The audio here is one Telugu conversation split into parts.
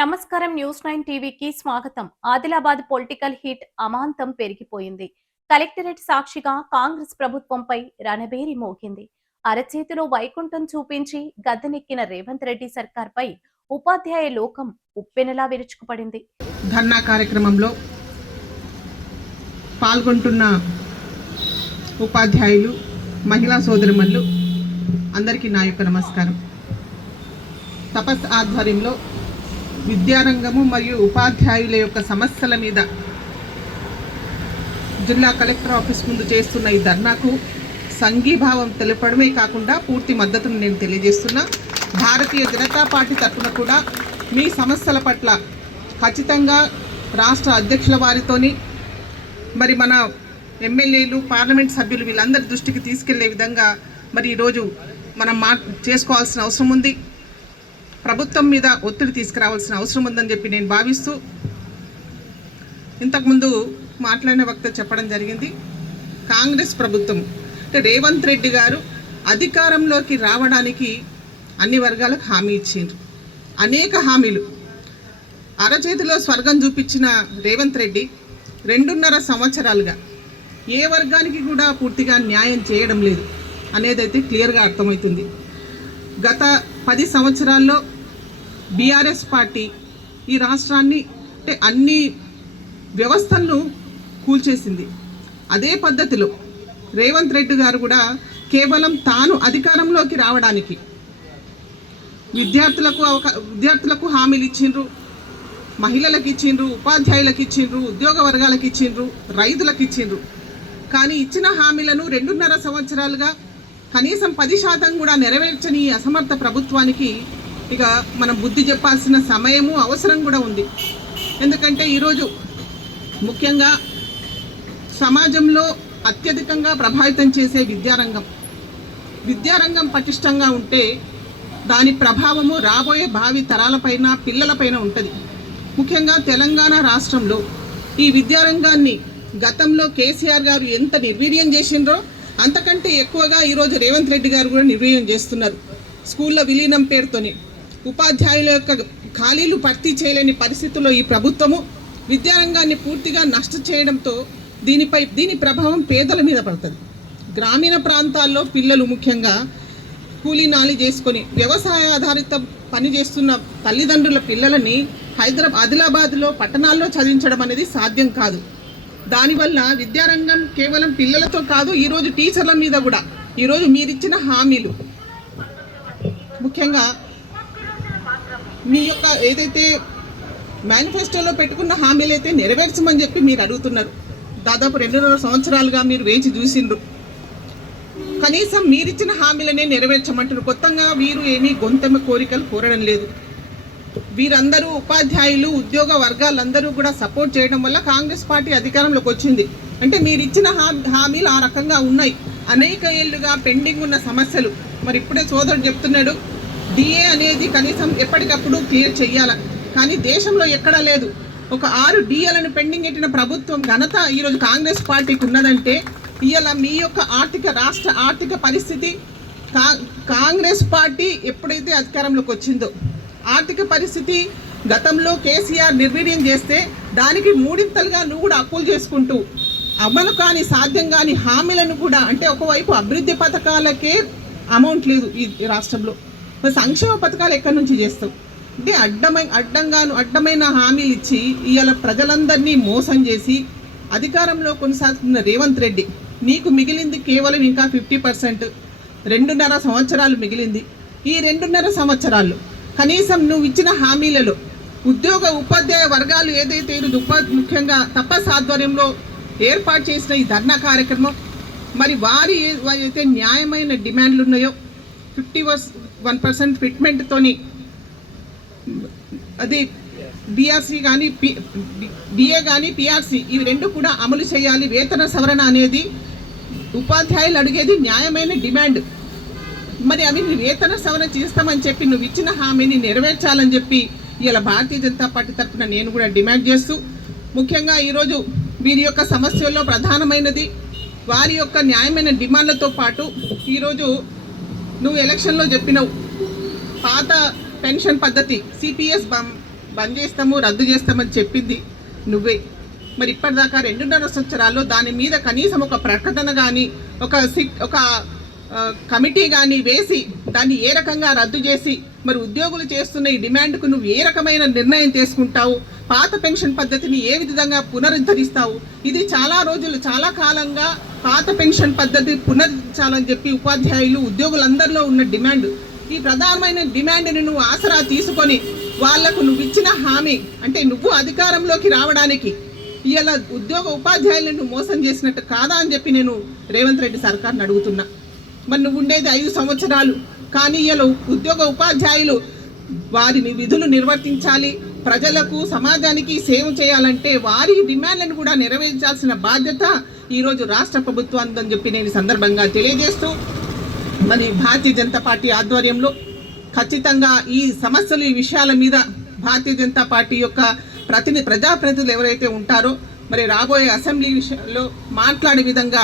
నమస్కారం. న్యూస్ 9 టీవీకి స్వాగతం. ఆదిలాబాద్ పొలిటికల్ హీట్ అమాంతం పెరిగిపోయింది. కలెక్టరేట్ సాక్షిగా కాంగ్రెస్ ప్రభుత్వంపై రణబేరి మోగింది. అరచేతిలో వైకుంఠం చూపించి గద్దెనెక్కిన రేవంత్ రెడ్డి సర్కార్పై ఉపాధ్యాయ లోకం ఉప్పెనలా విరుచుకుపడింది. ధర్నా కార్యక్రమంలో పాల్గొంటున్న ఉపాధ్యాయులు, మహిళా సోదరిమణులు అందరికీ నా యొక్క నమస్కారం. తపస్ ఆధ్వర్యంలో విద్యారంగము మరియు ఉపాధ్యాయుల యొక్క సమస్యల మీద జిల్లా కలెక్టర్ ఆఫీస్ ముందు చేస్తున్న ఈ ధర్నాకు సంఘీభావం తెలపడమే కాకుండా పూర్తి మద్దతును నేను తెలియజేస్తున్నా. భారతీయ జనతా పార్టీ తరఫున కూడా మీ సమస్యల పట్ల ఖచ్చితంగా రాష్ట్ర అధ్యక్షుల వారితోని మరి మన ఎమ్మెల్యేలు, పార్లమెంట్ సభ్యులు వీళ్ళందరి దృష్టికి తీసుకెళ్లే విధంగా మరి ఈరోజు మనం చేసుకోవాల్సిన అవసరం ఉంది. ప్రభుత్వం మీద ఒత్తిడి తీసుకురావాల్సిన అవసరం ఉందని చెప్పి నేను భావిస్తూ, ఇంతకుముందు మాట్లాడిన వక్త చెప్పడం జరిగింది. కాంగ్రెస్ ప్రభుత్వం అంటే రేవంత్ రెడ్డి గారు అధికారంలోకి రావడానికి అన్ని వర్గాలకు హామీ ఇచ్చిండ్రు. అనేక హామీలు అరచేతిలో స్వర్గం చూపించిన రేవంత్ రెడ్డి 2.5 సంవత్సరాలుగా ఏ వర్గానికి కూడా పూర్తిగా న్యాయం చేయడం లేదు అనేదైతే క్లియర్గా అర్థమవుతుంది. గత 10 సంవత్సరాల్లో బీఆర్ఎస్ పార్టీ ఈ రాష్ట్రాన్ని అంటే అన్ని వ్యవస్థలను కూల్చేసింది. అదే పద్ధతిలో రేవంత్ రెడ్డి గారు కూడా కేవలం తాను అధికారంలోకి రావడానికి విద్యార్థులకు హామీలు ఇచ్చిండ్రు, మహిళలకు ఇచ్చిండ్రు, ఉపాధ్యాయులకు ఇచ్చిండ్రు, ఉద్యోగ వర్గాలకు ఇచ్చిండ్రు, రైతులకు ఇచ్చిండ్రు. కానీ ఇచ్చిన హామీలను 2.5 సంవత్సరాలుగా కనీసం 10% కూడా నెరవేర్చని అసమర్థ ప్రభుత్వానికి ఇక మనం బుద్ధి చెప్పాల్సిన సమయము, అవసరం కూడా ఉంది. ఎందుకంటే ఈరోజు ముఖ్యంగా సమాజంలో అత్యధికంగా ప్రభావితం చేసే విద్యారంగం పటిష్టంగా ఉంటే దాని ప్రభావము రాబోయే భావి తరాలపైన, పిల్లలపైన ఉంటుంది. ముఖ్యంగా తెలంగాణ రాష్ట్రంలో ఈ విద్యారంగాన్ని గతంలో కేసీఆర్ గారు ఎంత నిర్వీర్యం చేసిండ్రో అంతకంటే ఎక్కువగా ఈరోజు రేవంత్ రెడ్డి గారు కూడా నిర్వీర్యం చేస్తున్నారు. స్కూళ్ళ విలీనం పేరుతోని ఉపాధ్యాయుల యొక్క ఖాళీలు భర్తీ చేయలేని పరిస్థితుల్లో ఈ ప్రభుత్వము విద్యారంగాన్ని పూర్తిగా నష్టం చేయడంతో దీని ప్రభావం పేదల మీద పడుతుంది. గ్రామీణ ప్రాంతాల్లో పిల్లలు ముఖ్యంగా కూలీనాలి చేసుకొని వ్యవసాయ ఆధారిత పని చేస్తున్న తల్లిదండ్రుల పిల్లలని ఆదిలాబాద్లో పట్టణాల్లో చదివించడం అనేది సాధ్యం కాదు. దానివల్ల విద్యారంగం కేవలం పిల్లలతో కాదు, ఈరోజు టీచర్ల మీద కూడా ఈరోజు మీరిచ్చిన హామీలు, ముఖ్యంగా మీ యొక్క ఏదైతే మేనిఫెస్టోలో పెట్టుకున్న హామీలు అయితే నెరవేర్చమని చెప్పి మీరు అడుగుతున్నారు. దాదాపు 2.5 సంవత్సరాలుగా మీరు వేచి చూసిండ్రు. కనీసం మీరిచ్చిన హామీలనే నెరవేర్చమంటున్నారు. కొత్తగా వీరు ఏమీ గొంతెమ్మ కోరికలు కోరడం లేదు. వీరందరూ ఉపాధ్యాయులు, ఉద్యోగ వర్గాలందరూ కూడా సపోర్ట్ చేయడం వల్ల కాంగ్రెస్ పార్టీ అధికారంలోకి వచ్చింది. అంటే మీరు ఇచ్చిన హామీలు ఆ రకంగా ఉన్నాయి. అనేక ఏళ్లుగా పెండింగ్ ఉన్న సమస్యలు మరి ఇప్పుడే సోదరుడు చెప్తున్నాడు, డిఏ అనేది కనీసం ఎప్పటికప్పుడు క్లియర్ చెయ్యాల. కానీ దేశంలో ఎక్కడా లేదు. ఒక 6 డిఏలను పెండింగ్ పెట్టిన ప్రభుత్వం ఘనత ఈరోజు కాంగ్రెస్ పార్టీకి ఉన్నదంటే ఇవాళ మీ యొక్క రాష్ట్ర ఆర్థిక పరిస్థితి కాంగ్రెస్ పార్టీ ఎప్పుడైతే అధికారంలోకి వచ్చిందో ఆర్థిక పరిస్థితి గతంలో కేసీఆర్ నిర్వీర్యం చేస్తే దానికి 3 నువ్వు కూడా అప్పులు చేసుకుంటూ అమలు కాని, సాధ్యం కాని హామీలను కూడా, అంటే ఒకవైపు అభివృద్ధి పథకాలకే అమౌంట్ లేదు ఈ రాష్ట్రంలో, సంక్షేమ పథకాలు ఎక్కడి నుంచి చేస్తావు? అంటే అడ్డమైన హామీలు ఇచ్చి ఇవాళ ప్రజలందరినీ మోసం చేసి అధికారంలో కొనసాగుతున్న రేవంత్ రెడ్డి, నీకు మిగిలింది కేవలం ఇంకా 50%, 2.5 సంవత్సరాలు మిగిలింది. ఈ 2.5 సంవత్సరాల్లో కనీసం నువ్వు ఇచ్చిన హామీలలో ఉద్యోగ ఉపాధ్యాయ వర్గాలు ఏదైతే ముఖ్యంగా తపస్ ఆధ్వర్యంలో ఏర్పాటు చేసిన ఈ ధర్నా కార్యక్రమం, మరి వారి అయితే న్యాయమైన డిమాండ్లు ఉన్నాయో 51% ఫిట్మెంట్తోని అది డిఆర్సీ కానీ డిఏ కానీ పిఆర్సీ ఇవి 2 కూడా అమలు చేయాలి. వేతన సవరణ అనేది ఉపాధ్యాయులు అడిగేది న్యాయమైన డిమాండ్. మరి అవి వేతన సవరణ చేస్తామని చెప్పి నువ్వు ఇచ్చిన హామీని నెరవేర్చాలని చెప్పి ఇలా భారతీయ జనతా పార్టీ తరఫున నేను కూడా డిమాండ్ చేస్తూ, ముఖ్యంగా ఈరోజు వీరి యొక్క సమస్యల్లో ప్రధానమైనది వారి యొక్క న్యాయమైన డిమాండ్లతో పాటు ఈరోజు నువ్వు ఎలక్షన్లో చెప్పినవు పాత పెన్షన్ పద్ధతి సిపిఎస్ బంద్ చేస్తాము, రద్దు చేస్తామని చెప్పింది నువ్వే. మరి ఇప్పటిదాకా 2.5 సంవత్సరాల్లో దాని మీద కనీసం ఒక ప్రకటన కానీ ఒక కమిటీ కానీ వేసి దాన్ని ఏ రకంగా రద్దు చేసి మరి ఉద్యోగులు చేస్తున్న ఈ డిమాండ్కు నువ్వు ఏ రకమైన నిర్ణయం తీసుకుంటావు, పాత పెన్షన్ పద్ధతిని ఏ విధంగా పునరుద్ధరిస్తావు? ఇది చాలా రోజులు చాలా కాలంగా పాత పెన్షన్ పద్ధతి పునరుద్ధరించాలని చెప్పి ఉపాధ్యాయులు ఉద్యోగులందరిలో ఉన్న డిమాండ్. ఈ ప్రధానమైన డిమాండ్ని నువ్వు ఆసరా తీసుకొని వాళ్లకు నువ్వు ఇచ్చిన హామీ అంటే నువ్వు అధికారంలోకి రావడానికి ఇలా ఉపాధ్యాయులను నువ్వు మోసం చేసినట్టు కాదా అని చెప్పి నేను రేవంత్ రెడ్డి సర్కార్ని అడుగుతున్నా. మరి నువ్వు ఉండేది 5 సంవత్సరాలు, కానీ ఇలా ఉపాధ్యాయులు వారిని విధులు నిర్వర్తించాలి, ప్రజలకు సమాజానికి సేవ చేయాలంటే వారి డిమాండ్లను కూడా నెరవేర్చాల్సిన బాధ్యత ఈరోజు రాష్ట్ర ప్రభుత్వం అని చెప్పి నేను సందర్భంగా తెలియజేస్తూ, మరి భారతీయ జనతా పార్టీ ఆధ్వర్యంలో ఖచ్చితంగా ఈ సమస్యలు ఈ విషయాల మీద భారతీయ జనతా పార్టీ యొక్క ప్రజాప్రతినిధులు ఎవరైతే ఉంటారో మరి రాబోయే అసెంబ్లీ విషయంలో మాట్లాడే విధంగా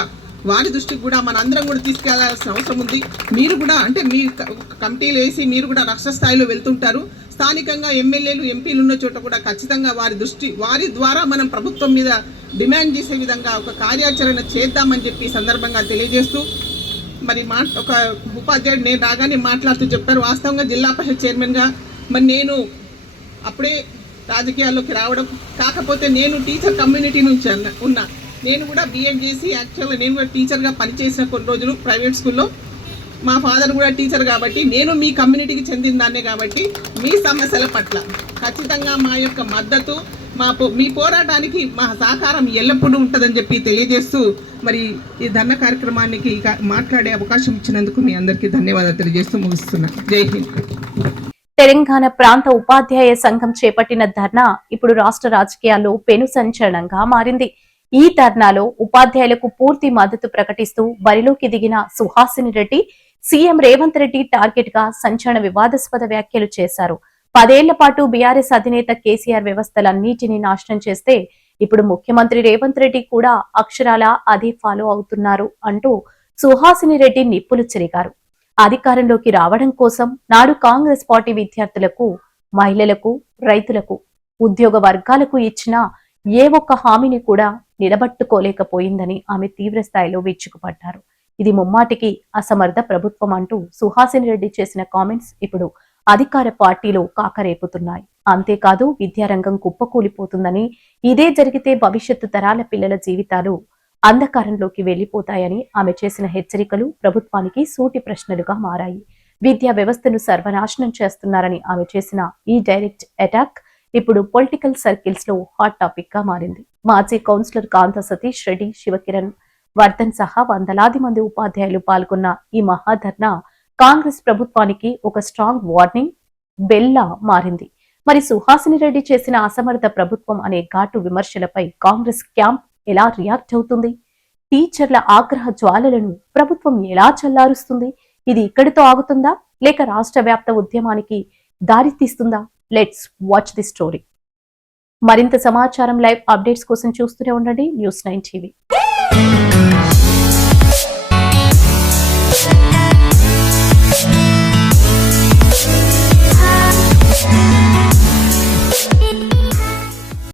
వారి దృష్టికి కూడా మనందరం కూడా తీసుకెళ్లాల్సిన అవసరం ఉంది. మీరు కూడా అంటే మీ కమిటీలు వేసి మీరు కూడా రాష్ట్ర స్థాయిలో వెళ్తుంటారు, స్థానికంగా ఎమ్మెల్యేలు ఎంపీలు ఉన్న చోట కూడా ఖచ్చితంగా వారి ద్వారా మనం ప్రభుత్వం మీద డిమాండ్ చేసే విధంగా ఒక కార్యాచరణ చేద్దామని చెప్పి సందర్భంగా తెలియజేస్తూ, మరి ఒక ఉపాధ్యాయుడు నేను రాగానే మాట్లాడుతూ చెప్పారు. వాస్తవంగా జిల్లా పరిషత్ చైర్మన్గా మరి నేను అప్పుడే రాజకీయాల్లోకి రావడం, కాకపోతే నేను టీచర్ కమ్యూనిటీ నుంచి ఉన్నా. నేను కూడా బీఎడ్ చేసి యాక్చువల్గా నేను కూడా టీచర్గా పనిచేసిన కొన్ని రోజులు ప్రైవేట్ స్కూల్లో. మా ఫాదర్ కూడా టీచర్ కాబట్టి నేను మీ కమ్యూనిటీకి చెందిన దాన్నే కాబట్టి మీ సమస్యల పట్ల ఖచ్చితంగా మా యొక్క మద్దతు మీ పోరాటానికి మా సహకారం ఎల్లప్పుడూ ఉంటుందని చెప్పి తెలియజేస్తూ మరి ఈ ధర్నా కార్యక్రమానికి మాట్లాడే అవకాశం ఇచ్చినందుకు మీ అందరికీ ధన్యవాదాలు తెలియజేస్తూ ముగిస్తున్నా. జై హింద్. తెలంగాణ ప్రాంత ఉపాధ్యాయ సంఘం చేపట్టిన ధర్నా ఇప్పుడు రాష్ట్ర రాజకీయాల్లో పెను సంచలనంగా మారింది. ఈ ధర్నాలో ఉపాధ్యాయులకు పూర్తి మద్దతు ప్రకటిస్తూ బరిలోకి దిగిన సుహాసిని రెడ్డి సీఎం రేవంత్ రెడ్డి టార్గెట్ గా సంచలన వివాదాస్పద వ్యాఖ్యలు చేశారు. 10 ఏళ్ల పాటు బీఆర్ఎస్ అధినేత కేసీఆర్ వ్యవస్థలన్నిటినీ నాశనం చేస్తే ఇప్పుడు ముఖ్యమంత్రి రేవంత్ రెడ్డి కూడా అక్షరాల అదే ఫాలో అవుతున్నారు అంటూ సుహాసిని రెడ్డి నిప్పులు చెరిగారు. అధికారంలోకి రావడం కోసం నాడు కాంగ్రెస్ పార్టీ విద్యార్థులకు, మహిళలకు, రైతులకు, ఉద్యోగ వర్గాలకు ఇచ్చిన ఏ ఒక్క హామీని కూడా నిలబట్టుకోలేకపోయిందని ఆమె తీవ్ర స్థాయిలో విరుచుకుపడ్డారు. ఇది ముమ్మాటికి అసమర్థ ప్రభుత్వం అంటూ సుహాసిని రెడ్డి చేసిన కామెంట్స్ ఇప్పుడు అధికార పార్టీలో కాకరేపుతున్నాయి. అంతేకాదు విద్యారంగం కుప్పకూలిపోతుందని, ఇదే జరిగితే భవిష్యత్తు తరాల పిల్లల జీవితాలు అంధకారంలోకి వెళ్లిపోతాయని ఆమె చేసిన హెచ్చరికలు ప్రభుత్వానికి సూటి ప్రశ్నలుగా మారాయి. విద్యా వ్యవస్థను సర్వనాశనం చేస్తున్నారని ఆమె చేసిన ఈ డైరెక్ట్ అటాక్ ఇప్పుడు పొలిటికల్ సర్కిల్స్ లో హాట్ టాపిక్ గా మారింది. మాజీ కౌన్సిలర్ కాంత సతీష్ రెడ్డి, శివకిరణ్ వర్ధన్ సహా వందలాది మంది ఉపాధ్యాయులు పాల్గొన్న ఈ మహాధర్నా కాంగ్రెస్ ప్రభుత్వానికి ఒక స్ట్రాంగ్ వార్నింగ్ బెల్లా మారింది. మరి సుహాసిని రెడ్డి చేసిన అసమర్థ ప్రభుత్వం అనే ఘాటు విమర్శలపై కాంగ్రెస్ క్యాంప్ ఎలా రియాక్ట్ అవుతుంది? టీచర్ల ఆగ్రహ జ్వాలలను ప్రభుత్వం ఎలా చల్లారుస్తుంది? ఇది ఇక్కడితో ఆగుతుందా లేక రాష్ట్ర వ్యాప్త ఉద్యమానికి దారి తీస్తుందా? Let's watch the story. మరింత సమాచారం, లైవ్ అప్డేట్స్ కోసం చూస్తూనే ఉండండి News9 TV.